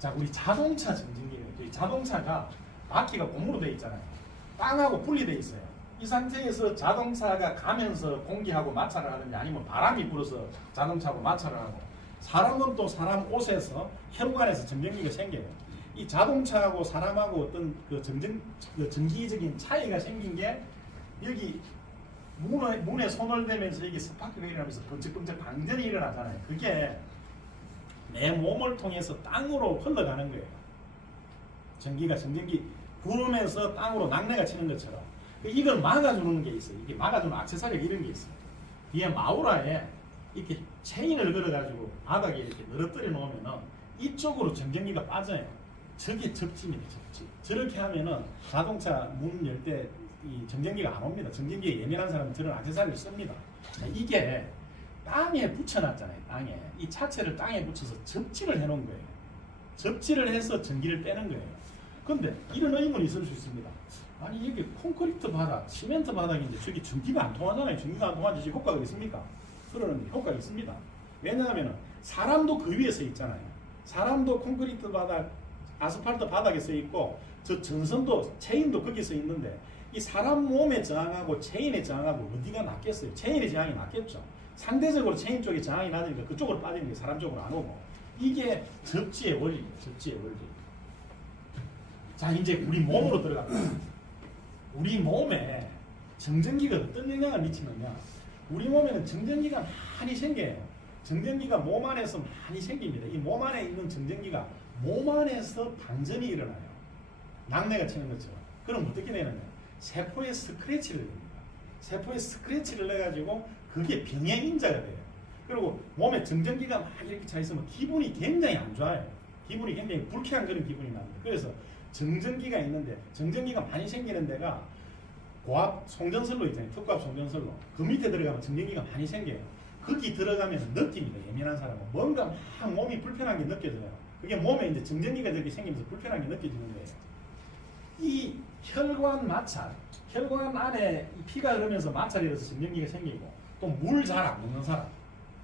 자, 우리 자동차 정전기는 자동차가 바퀴가 고무로 되어 있잖아요. 땅하고 분리되어 있어요. 이 상태에서 자동차가 가면서 공기하고 마찰을 하든지 아니면 바람이 불어서 자동차하고 마찰을 하고 사람은 또 사람 옷에서 혈관에서 정전기가 생겨요. 이 자동차하고 사람하고 어떤 그 전기적인 차이가 생긴 게 여기 문에 손을 대면서 여기 스파크가 일어나면서 번쩍번쩍 방전이 일어나잖아요. 그게 내 몸을 통해서 땅으로 흘러가는 거예요. 정전기 구름에서 땅으로 낙뢰가 치는 것처럼. 이걸 막아주는 게 있어요. 이게 막아주는 액세서리가 이런 게 있어요. 뒤에 마우라에 이렇게 체인을 걸어가지고 바닥에 이렇게 늘어뜨려 놓으면은 이쪽으로 정전기가 빠져요. 저게 접지입니다. 접지. 저렇게 하면은 자동차 문 열 때 이 정전기가 안 옵니다. 정전기에 예민한 사람은 저런 액세서리를 씁니다. 자, 이게 땅에 붙여놨잖아요. 땅에. 이 차체를 땅에 붙여서 접지를 해놓은 거예요. 접지를 해서 전기를 빼는 거예요. 근데 이런 의문이 있을 수 있습니다. 아니 이게 콘크리트 바닥, 시멘트 바닥인데 저기 전기가 안 통하잖아요. 전기가 안 통하지 효과가 있습니까? 그러는 효과가 있습니다. 왜냐하면 사람도 그 위에 서 있잖아요. 사람도 콘크리트 바닥, 아스팔트 바닥에 서 있고 저 전선도 체인도 거기 서 있는데 이 사람 몸에 저항하고 체인에 저항하고 어디가 낫겠어요? 체인의 저항이 낫겠죠. 상대적으로 체인 쪽에 저항이 낮으니까 그쪽으로 빠지는 게 사람 쪽으로 안 오고 이게 접지의 원리입니다. 접지의 원리. 자, 이제 우리 몸으로 들어갑니다. 우리 몸에 정전기가 어떤 영향을 미치느냐? 우리 몸에는 정전기가 많이 생겨요. 정전기가 몸 안에서 많이 생깁니다. 이 몸 안에 있는 정전기가 몸 안에서 방전이 일어나요. 낙뢰가 치는 것처럼. 그럼 어떻게 되느냐? 세포에 스크래치를 냅니다. 세포에 스크래치를 내가지고 그게 병의 인자가 돼요. 그리고 몸에 정전기가 막 이렇게 차 있으면 기분이 굉장히 안 좋아요. 기분이 굉장히 불쾌한 그런 기분이 납니다. 그래서 정전기가 있는데 정전기가 많이 생기는 데가 고압 송전선로 있잖아요. 특고압 송전선로. 그 밑에 들어가면 정전기가 많이 생겨요. 거기 들어가면 느낍니다. 예민한 사람은 뭔가 막 몸이 불편하게 느껴져요. 그게 몸에 이제 정전기가 저렇게 생기면서 불편하게 느껴지는 거예요. 이 혈관 마찰, 혈관 안에 피가 흐르면서 마찰이 돼서 정전기가 생기고 또 물 잘 안 먹는 사람,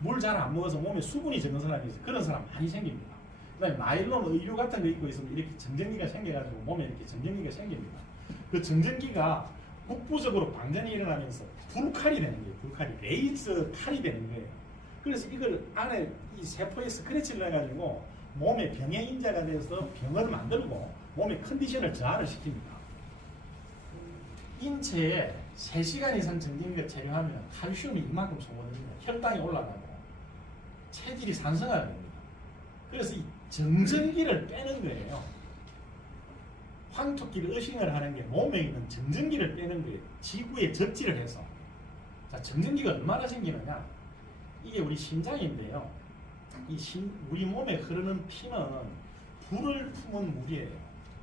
물 잘 안 먹어서 몸에 수분이 적은 사람이 있어요. 그런 사람 많이 생깁니다. 그다음에 나일론 의류 같은 거 입고 있으면 이렇게 정전기가 생겨가지고 몸에 이렇게 정전기가 생깁니다. 그 정전기가 국부적으로 방전이 일어나면서 불칼이 되는 거예요. 불칼이 레이저 칼이 되는 거예요. 그래서 이걸 안에 이 세포에 스크래치를 해가지고 몸에 병의 인자가 돼서 병을 만들고 몸의 컨디션을 저하를 시킵니다. 인체에 3시간 이상 전기를 체류하면 칼슘이 이만큼 소모됩니다. 혈당이 올라가고 체질이 산성화가 됩니다. 그래서 이 정전기를 빼는 거예요. 황토끼를 의식을 하는 게 몸에 있는 정전기를 빼는 거예요. 지구에 접지를 해서. 자, 정전기가 얼마나 생기느냐? 이게 우리 심장인데요. 우리 몸에 흐르는 피는 불을 품은 물이에요.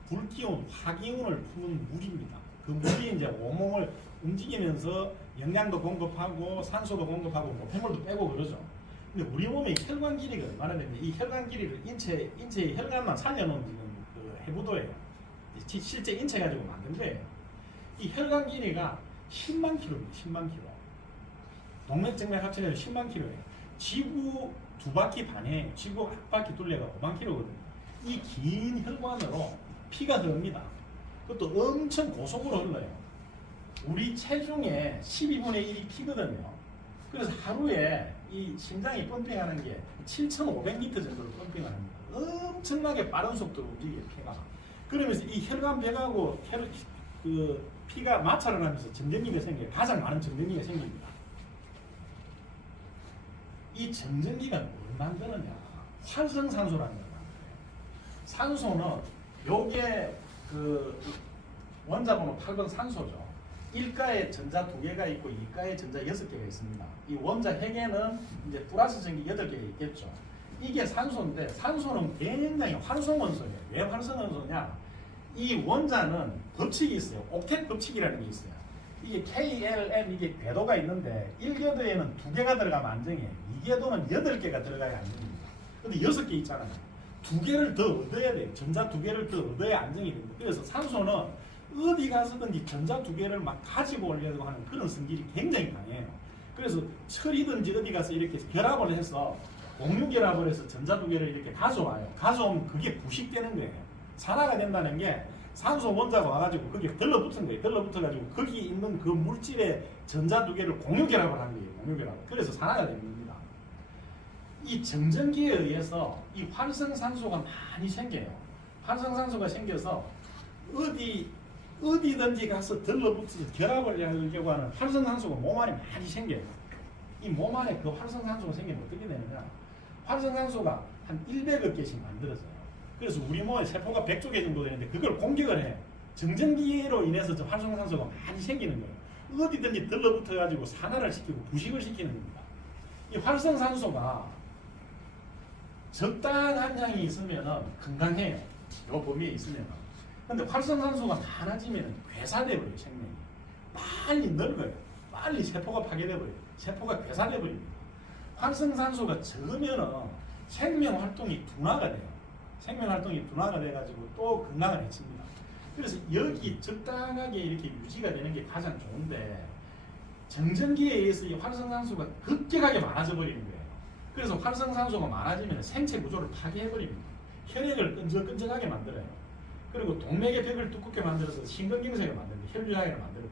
불기운, 화기운을 품은 물입니다. 그 물이 이제 온몸을 움직이면서 영양도 공급하고 산소도 공급하고 노폐물도 빼고 그러죠. 근데 우리 몸의 혈관 길이가 얼마나 되는데 이 혈관 길이를 인체의 혈관만 살려놓은 그 해부도예요. 실제 인체 가지고 만든 거예요. 이 혈관 길이가 10만 킬로입니다. 10만 킬로. 동맥정맥 합쳐서 10만 킬로예요. 지구 2바퀴 반에 지구 한 바퀴 둘레가 5만 킬로거든요. 이 긴 혈관으로 피가 흐릅니다. 그것도 엄청 고속으로 흘러요. 우리 체중의 12분의 1이 피거든요. 그래서 하루에 이 심장이 펌핑하는 게 7,500m 정도로 펌핑을 합니다. 엄청나게 빠른 속도로 움직여요, 피가. 그러면서 이 혈관 벽하고 그 피가 마찰을 하면서 정전기가 생겨요. 가장 많은 정전기가 생깁니다. 이 정전기가 뭘 만드느냐? 활성산소라는 걸 만들어요. 산소는 요게 그 원자번호 8번 산소죠. 1가에 전자 2개가 있고 2가에 전자 6개가 있습니다. 이 원자 핵에는 이제 플러스 전기 8개가 있겠죠. 이게 산소인데 산소는 굉장히 활성원소예요. 왜 활성원소냐? 이 원자는 법칙이 있어요. 옥텟 법칙이라는 게 있어요. 이게 KLM 이게 궤도가 있는데 1궤도에는 2개가 들어가면 안정해요. 2궤도는 8개가 들어가야 안정입니다. 근데 6개 있잖아요. 2개를 더 얻어야 돼요. 전자 2개를 더 얻어야 안정이 됩니다. 그래서 산소는 어디 가서든지 전자 2개를 막 가지고 오려고 하는 그런 성질이 굉장히 강해요. 그래서 철이든지 어디 가서 이렇게 결합을 해서 공유결합을 해서 전자 2개를 이렇게 가져와요. 가져오면 그게 부식되는 거예요. 산화가 된다는 게 산소 원자가 와가지고 거기에 들러붙은 거예요. 들러붙어가지고 거기 있는 그 물질의 전자 2개를 공유결합을 한 거예요. 공유결합. 그래서 산화가 되는 겁니다. 이 정전기에 의해서 이 활성산소가 많이 생겨요. 활성산소가 생겨서 어디든지 가서 들러붙어서 결합을 하려고 하는 활성산소가 몸 안에 많이 생겨요. 이 몸 안에 그 활성산소가 생기면 어떻게 되느냐? 활성산소가 한 100억 개씩 만들어져요. 그래서 우리 몸에 세포가 100조 개 정도 되는데 그걸 공격을 해요. 정전기로 인해서 저 활성산소가 많이 생기는 거예요. 어디든지 들러붙어가지고 산화를 시키고 부식을 시키는 겁니다. 이 활성산소가 적당한 양이 있으면 건강해요. 요 범위에 있으면. 근데 활성산소가 많아지면 괴사돼버려요, 생명이. 빨리 늙어요. 빨리 세포가 파괴돼버려요. 세포가 괴사돼버립니다. 활성산소가 적으면은 생명활동이 둔화가 돼요. 생명활동이 둔화가 돼가지고 또 건강을 해칩니다. 그래서 여기 적당하게 이렇게 유지가 되는 게 가장 좋은데 정전기에 의해서 이 활성산소가 급격하게 많아져 버리는 거예요. 그래서 활성산소가 많아지면 생체 구조를 파괴해버립니다. 혈액을 끈적끈적하게 만들어요. 그리고 동맥의 벽을 두껍게 만들어서 심근경색을 만들고 혈류장애를 만들고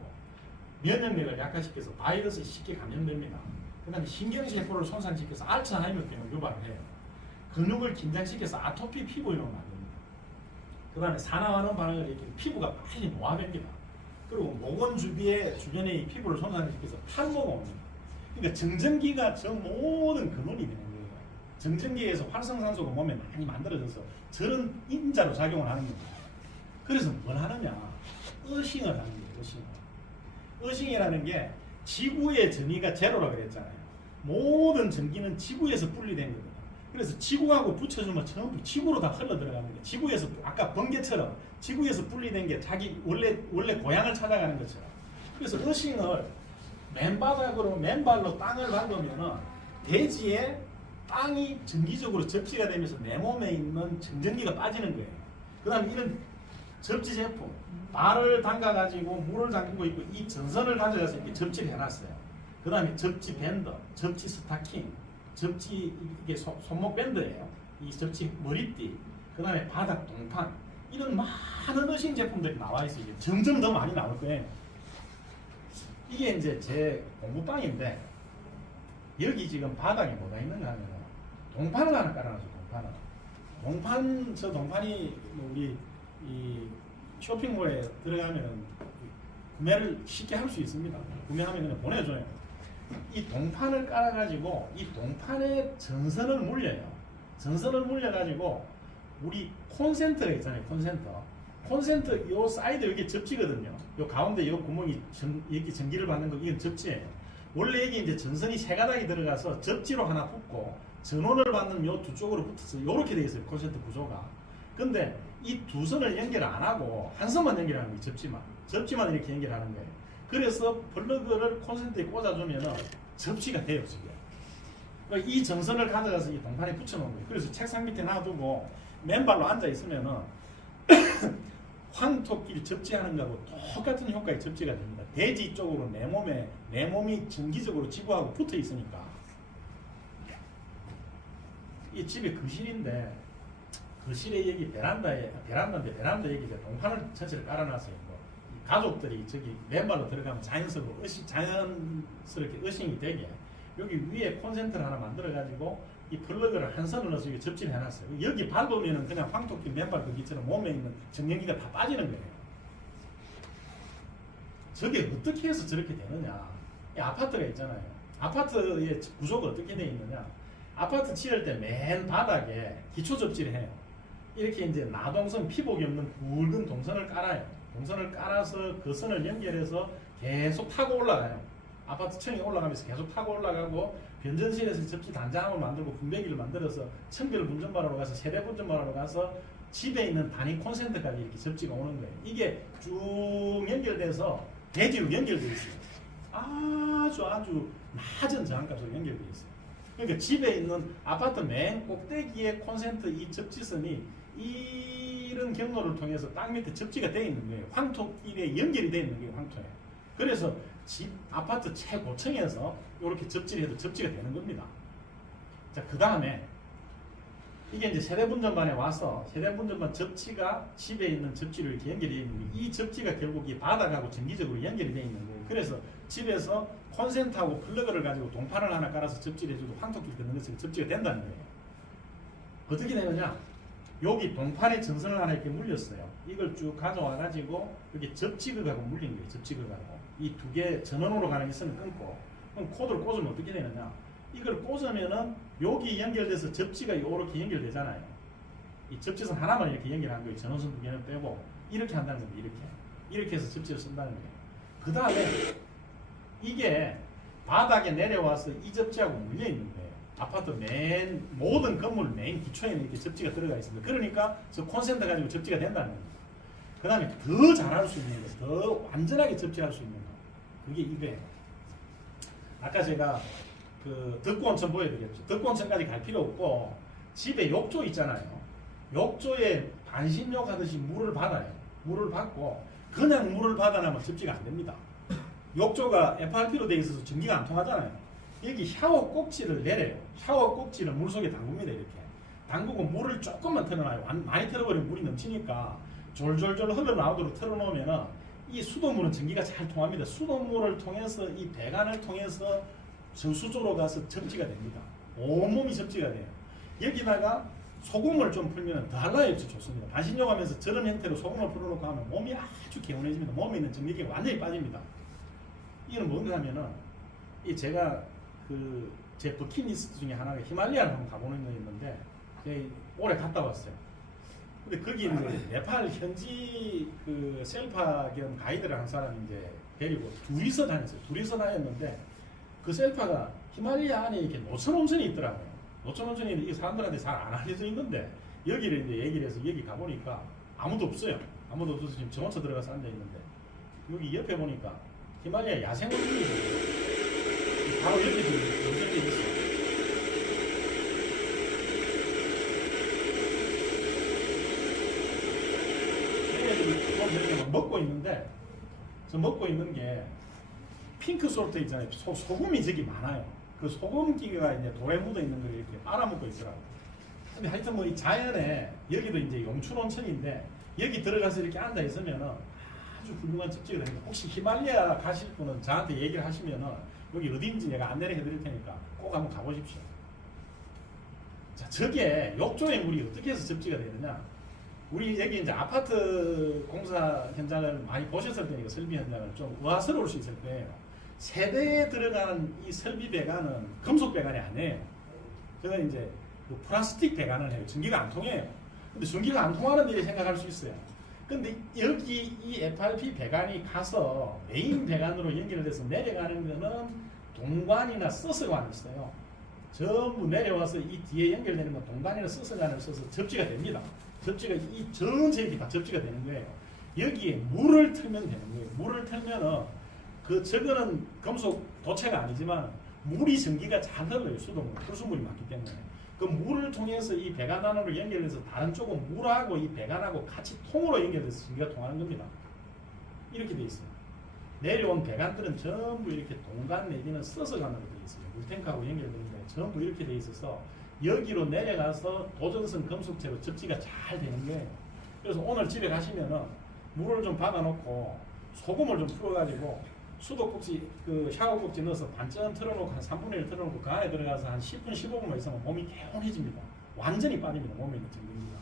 면역력을 약화시켜서 바이러스에 쉽게 감염됩니다. 그 다음에 신경세포를 손상시켜서 알츠하이머병을 유발을 해요. 근육을 긴장시켜서 아토피 피부염을 만듭니다. 그 다음에 산화하는 반응을 일으키는 피부가 빨리 노화됩니다. 그리고 모건 주변에 이 피부를 손상시켜서 탈모가 옵니다. 그러니까 정전기가 저 모든 근원이 되는 거예요. 정전기에서 활성산소가 몸에 많이 만들어져서 저런 인자로 작용을 하는 겁니다. 그래서 뭘 하느냐? 의식을 하는 거예요. 의식을. 의식이라는 게 지구의 전위가 제로라고 그랬잖아요. 모든 전기는 지구에서 분리된 거거든요. 그래서 지구하고 붙여주면 전부 지구로 다 흘러 들어가는 거예요. 지구에서 아까 번개처럼 지구에서 분리된 게 자기 원래 고향을 찾아가는 것처럼. 그래서 의식을 맨발로 땅을 밟으면은 대지에 땅이 전기적으로 접지가 되면서 내 몸에 있는 정전기가 빠지는 거예요. 그 다음에 이런 접지 제품, 발을 담가가지고 물을 담그고 있고 이 전선을 가져가서 이렇게 접지를 해놨어요. 그 다음에 접지 밴드, 접지 스타킹, 접지 이게 손목 밴드예요. 이 접지 머리띠, 그 다음에 바닥 동판 이런 많은 의식 제품들이 나와 있어요. 점점 더 많이 나올 거예요. 이게 이제 제 공부방인데 여기 지금 바닥에 뭐가 있는가 하면 동판을 하나 깔아놨어. 동판은 저 동판이 뭐 우리 이 쇼핑몰에 들어가면 구매를 쉽게 할 수 있습니다. 구매하면 그냥 보내줘요. 이 동판을 깔아가지고 이 동판에 전선을 물려요. 전선을 물려가지고 우리 콘센트가 있잖아요. 콘센트 요 사이드 여기 접지거든요. 요 가운데 요 구멍이 이렇게 전기를 받는 거 이건 접지예요. 원래 여기 이제 전선이 세 가닥이 들어가서 접지로 하나 붙고 전원을 받는 요 두 쪽으로 붙어서 요렇게 되어 있어요. 콘센트 구조가. 근데 이 두 선을 연결 안 하고 한 선만 연결하는 거예요. 접지만 이렇게 연결하는 거예요. 그래서 플러그를 콘센트에 꽂아주면은 접지가 돼요. 지금. 그러니까 이 전선을 가져가서 이 동판에 붙여놓은 거예요. 그래서 책상 밑에 놔두고 맨발로 앉아 있으면은 황토끼리 접지하는 거하고 똑같은 효과의 접지가 됩니다. 대지 쪽으로 내 몸이 정기적으로 지구하고 붙어 있으니까. 이 집에 거실인데 거실에 여기 베란다인데 베란다 여기 이제 동판을 전체를 깔아놨어요. 뭐 가족들이 저기 맨발로 들어가면 자연스럽게 의식이 되게 여기 위에 콘센트를 하나 만들어 가지고 이 플러그를 한 선을 넣어서 여기 접지를 해놨어요. 여기 밟으면은 그냥 황토끼 맨발 거기처럼 몸에 있는 정전기가 다 빠지는 거예요. 저게 어떻게 해서 저렇게 되느냐? 이 아파트가 있잖아요. 아파트의 구조가 어떻게 되어 있느냐? 아파트 지을 때 맨 바닥에 기초 접지를 해요. 이렇게 이제 나동선 피복이 없는 굵은 동선을 깔아요. 동선을 깔아서 그 선을 연결해서 계속 타고 올라가요. 아파트 층에 올라가면서 계속 타고 올라가고 변전실에서 접지 단장함을 만들고 분배기를 만들어서 청결 분전발하러 가서 세대 분전발하러 가서 집에 있는 단위 콘센트까지 이렇게 접지가 오는 거예요. 이게 쭉 연결돼서 대지로 연결되어 있어요. 아주 낮은 저항값으로 연결되어 있어요. 그러니까 집에 있는 아파트 맨 꼭대기에 콘센트 이 접지선이 이런 경로를 통해서 땅 밑에 접지가 되어 있는 거예요. 황토끼리에 연결이 되어 있는 거예요. 황토에. 그래서 집 아파트 최고층에서 이렇게 접지를 해도 접지가 되는 겁니다. 자, 그 다음에 이게 이제 세대분전반에 와서 세대분전반 접지가 집에 있는 접지로 이렇게 연결이 되어 있는 거예요. 이 접지가 결국 이 바닥하고 전기적으로 연결이 되어 있는 거예요. 그래서 집에서 콘센트하고 플러그를 가지고 동판을 하나 깔아서 접지를 해줘도 황토끼리 걷는 것처럼 접지가 된다는 거예요. 어떻게 되느냐? 여기 동판에 전선을 하나 이렇게 물렸어요. 이걸 쭉 가져와 가지고 여기 접지극하고 물린 거예요. 접지극하고 이 두 개 전원으로 가는 선을 끊고 그럼 코드를 꽂으면 어떻게 되느냐? 이걸 꽂으면은 여기 연결돼서 접지가 이렇게 연결되잖아요. 이 접지선 하나만 이렇게 연결한 거예요. 전원선 두 개는 빼고 이렇게 한다는 겁니다. 이렇게 해서 접지를 쓴다는 거예요. 그 다음에 이게 바닥에 내려와서 이 접지하고 물려 있는 거예요. 아파트 모든 건물 맨 기초에는 이렇게 접지가 들어가 있습니다. 그러니까 저 콘센트 가지고 접지가 된다는 겁니다. 그 다음에 더 잘할 수 있는 거, 더 완전하게 접지할 수 있는 거, 그게 이거예요. 아까 제가 그 덕구온천 보여드렸죠. 덕구온천까지 갈 필요 없고 집에 욕조 있잖아요. 욕조에 반신욕 하듯이 물을 받아요. 물을 받고 그냥 물을 받아나면 접지가 안 됩니다. 욕조가 FRP로 되어 있어서 전기가 안 통하잖아요. 여기 샤워 꼭지를 내려요. 샤워 꼭지를 물속에 담굽니다. 이렇게 담그고 물을 조금만 틀어놔요. 많이 틀어버리면 물이 넘치니까 졸졸졸 흘러나오도록 틀어놓으면 이 수돗물은 전기가 잘 통합니다. 수돗물을 통해서 이 배관을 통해서 저수조로 가서 접지가 됩니다. 온몸이 접지가 돼요. 여기다가 소금을 좀 풀면 더 할라해서 좋습니다. 반신욕 하면서 저런 형태로 소금을 풀어놓고 하면 몸이 아주 개운해집니다. 몸에 있는 전기가 완전히 빠집니다. 이건 뭔가 하면은 이 제가 그 제 버킷리스트 중에 하나가 히말라야를 한번 가보는 거 있는데 제가 올해 갔다 왔어요. 근데 거기 이제 네팔 현지 그 셀파 겸 가이드를 한 사람이 이제 데리고 둘이서 다녔어요. 둘이서 다녔는데 그 셀파가 히말라야 안에 이렇게 노천 온천이 있더라고요. 노천 온천이 이 사람들한테 잘 안 알려져 있는데 여기를 이제 얘기를 해서 여기 가보니까 아무도 없어요. 아무도 없어서 지금 저 혼자 들어가서 앉아 있는데 여기 옆에 보니까 히말라야 야생 온천이 있어요. 바로 옆에 지금 온천이 있어요. 얘네들이 먹고 있는데 저 먹고 있는 게 핑크 솔트 있잖아요. 소금이 저기 많아요. 그 소금기가 이제 돌에 묻어 있는 걸 이렇게 빨아먹고 있더라고요. 근데 하여튼 뭐 이 자연에 여기도 이제 용춘 온천인데 여기 들어가서 이렇게 앉아 있으면은 아주 훌륭한 접지가 됩니다. 혹시 히말라야 가실 분은 저한테 얘기를 하시면은 여기 어딘지 내가 안내를 해드릴 테니까 꼭 한번 가보십시오. 자, 저게 욕조의 물이 어떻게 해서 접지가 되느냐? 우리 여기 이제 아파트 공사 현장을 많이 보셨을 테니까 설비 현장을 좀 의아스러울 수 있을 거예요. 세대에 들어가는 이 설비 배관은 금속 배관이 아니에요. 저는 이제 뭐 플라스틱 배관을 해요. 전기가 안 통해요. 근데 전기가 안 통하는 일이 생각할 수 있어요. 근데 여기 이 FRP 배관이 가서 메인 배관으로 연결돼서 내려가는 거는 동관이나 서서관이 있어요. 전부 내려와서 이 뒤에 연결되는 건 동관이나 서서관을 써서 접지가 됩니다. 접지가 이 전체에 다 접지가 되는 거예요. 여기에 물을 틀면 되는 거예요. 물을 틀면은 그 저거는 금속 도체가 아니지만 물이 전기가 잘 흘러요. 수돗물, 불순물이 많기 때문에. 그 물을 통해서 이 배관 안으로 연결해서 다른 쪽은 물하고 이 배관하고 같이 통으로 연결돼서 전기가 통하는 겁니다. 이렇게 돼 있어요. 내려온 배관들은 전부 이렇게 동관 내지는 서서관으로 돼 있어요. 물탱크하고 연결되는 게 전부 이렇게 돼 있어서 여기로 내려가서 도전선 금속체로 접지가 잘 되는 거예요. 그래서 오늘 집에 가시면은 물을 좀 박아놓고 소금을 좀 풀어가지고 수도꼭지 그 샤워꼭지 넣어서 반쯤 틀어놓고 한 3분의 1 틀어놓고 그 안에 들어가서 한 10분 15분만 있으면 몸이 개운해집니다. 완전히 빠집니다. 몸에 있는 전기가.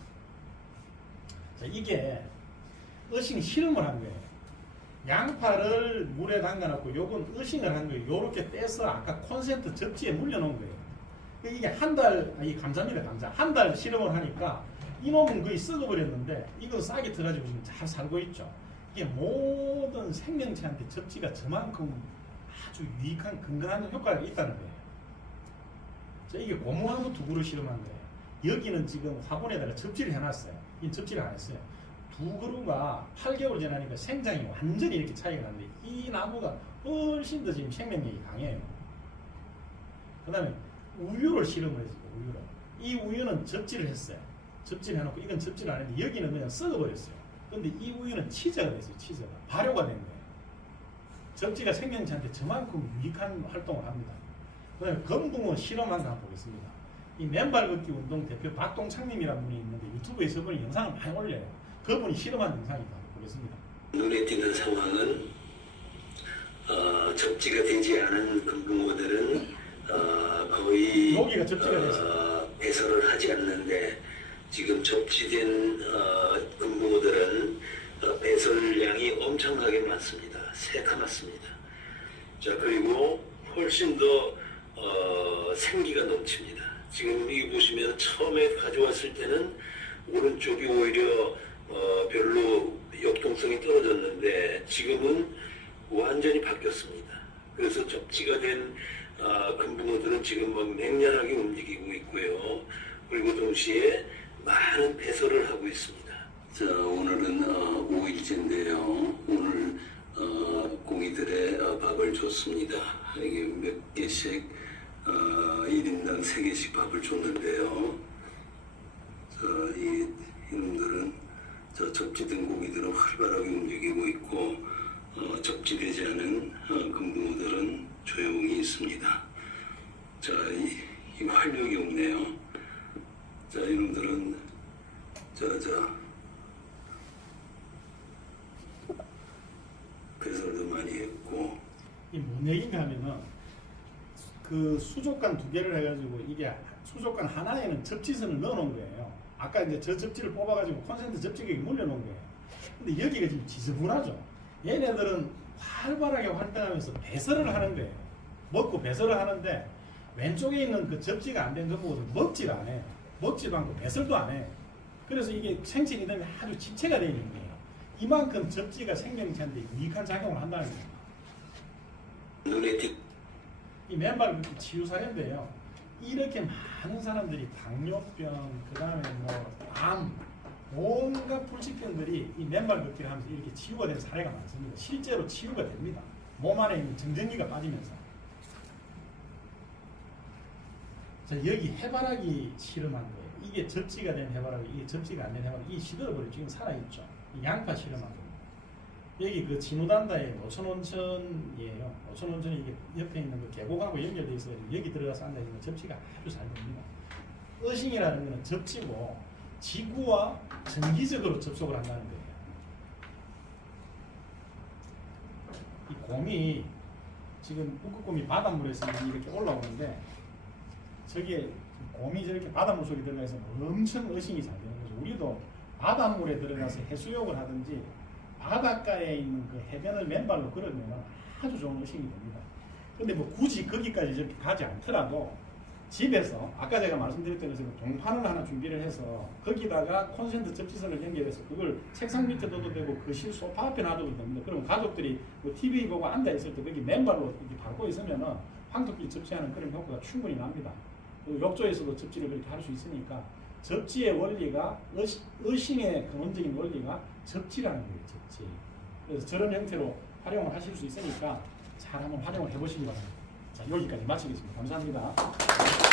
자, 이게 어싱 실험을 한 거예요. 양파를 물에 담가놓고 요건 어싱을 한 거예요. 요렇게 떼서 아까 콘센트 접지에 물려놓은 거예요. 이게 한 달, 이 감자입니다, 감자. 한 달 실험을 하니까 이놈은 거의 썩어버렸는데 이건 싹이 들어가지고 지금 잘 살고 있죠. 이게 모든 생명체한테 접지가 저만큼 아주 유익한 건강한 효과가 있다는 거예요. 자, 이게 고무하고 두부를 실험한 거예요. 여기는 지금 화분에다가 접지를 해놨어요. 이 접지를 안 했어요. 두 그루가 8개월 지나니까 생장이 완전히 이렇게 차이가 나는데 이 나무가 훨씬 더 지금 생명력이 강해요. 그 다음에 우유를 실험을 했어요. 우유를. 이 우유는 접지를 했어요. 접지를 해놓고 이건 접지를 안 했는데 여기는 그냥 썩어버렸어요. 근데 이 우유는 치즈가 됐어요. 치즈가. 발효가 된 거예요. 접지가 생명체한테 저만큼 유익한 활동을 합니다. 그 다음에 건붕어 실험한 거 한번 보겠습니다. 이 맨발 걷기 운동 대표 박동창님이라는 분이 있는데 유튜브에 저분이 영상을 많이 올려요. 그분이 실험한 영상이다. 보겠습니다. 눈에 띄는 상황은 접지가 되지 않은 금붕어들은 거의 여기가 접지가 됐어요. 배설을 하지 않는데 지금 접지된 금붕어들은 배설량이 엄청나게 많습니다. 새카맣습니다. 자, 그리고 훨씬 더 생기가 넘칩니다. 지금 여기 보시면 처음에 가져왔을 때는 오른쪽이 오히려 별로 역동성이 떨어졌는데 지금은 완전히 바뀌었습니다. 그래서 접지가 된 금붕어들은 지금 막 맹렬하게 움직이고 있고요. 그리고 동시에 많은 배설을 하고 있습니다. 자, 오늘은 5일째인데요. 오늘 고기들의 밥을 줬습니다. 이게 몇 개씩 1인당 3개씩 밥을 줬는데요. 자, 이놈들은 저 접지된 고기들은 활발하게 움직이고 있고 접지되지 않은 금붕어들은 조용히 있습니다. 자, 이 활력이 없네요. 자, 이놈들은 배설도 많이 했고. 이 뭔 얘기인가 하면은 그 수족관 2개를 해가지고 이게 수족관 하나에는 접지선을 넣어놓은 거예요. 아까 이제 저 접지를 뽑아가지고 콘센트 접지기에 물려놓은 거예요. 근데 여기가 지금 지저분하죠. 얘네들은 활발하게 활동하면서 배설을 하는 거예요. 먹고 배설을 하는데 왼쪽에 있는 그 접지가 안 된 것보다 먹지를 안 해요. 먹지도 않고 배설도 안 해요. 그래서 이게 생체 기능이 아주 집체가 되어 있는 거예요. 이만큼 접지가 생명체한테 유익한 작용을 한다는 거예요. 눈에 띄. 이 맨발 치유 사례인데요. 이렇게 많은 사람들이 당뇨병, 그 다음에 암, 온갖 불치병들이 이 맨발 걷기를 하면서 이렇게 치유가 된 사례가 많습니다. 실제로 치유가 됩니다. 몸 안에 있는 정전기가 빠지면서. 자, 여기 해바라기 실험한 거예요. 이게 접지가 된 해바라기, 이게 접지가 안 된 해바라기, 이 시들어버려 지금 살아있죠. 이 양파 실험한 겁니다. 여기 그 진우단다의 노천온천이에요. 노천온천이 이게 옆에 있는 그 계곡하고 연결되어 있어서 여기 들어가서 앉아있는 접지가 아주 잘 됩니다. 어싱이라는 것은 접지고 지구와 정기적으로 접속을 한다는 거예요. 곰이 지금 북극곰이 바닷물에서 이렇게 올라오는데 저기에 곰이 저렇게 바닷물 속에 들어가서 엄청 어싱이 잘 되는 거죠. 우리도 바닷물에 들어가서 해수욕을 하든지 바닷가에 있는 그 해변을 맨발로 걸으면 아주 좋은 어싱이 됩니다. 근데 뭐 굳이 거기까지 이렇게 가지 않더라도 집에서 아까 제가 말씀드렸던 것처럼 동판을 하나 준비를 해서 거기다가 콘센트 접지선을 연결해서 그걸 책상 밑에 둬도 되고 거실 소파 앞에 놔둬도 됩니다. 그러면 가족들이 뭐 TV 보고 앉아 있을 때 거기 맨발로 이렇게 밟고 있으면은 황토끼 접지하는 그런 효과가 충분히 납니다. 그리고 욕조에서도 접지를 그렇게 할 수 있으니까 접지의 원리가 어싱의 근원적인 원리가 접지라는 거예요. 접지. 그래서 저런 형태로 활용을 하실 수 있으니까 잘 한번 활용을 해보시기 바랍니다. 자, 여기까지 마치겠습니다. 감사합니다.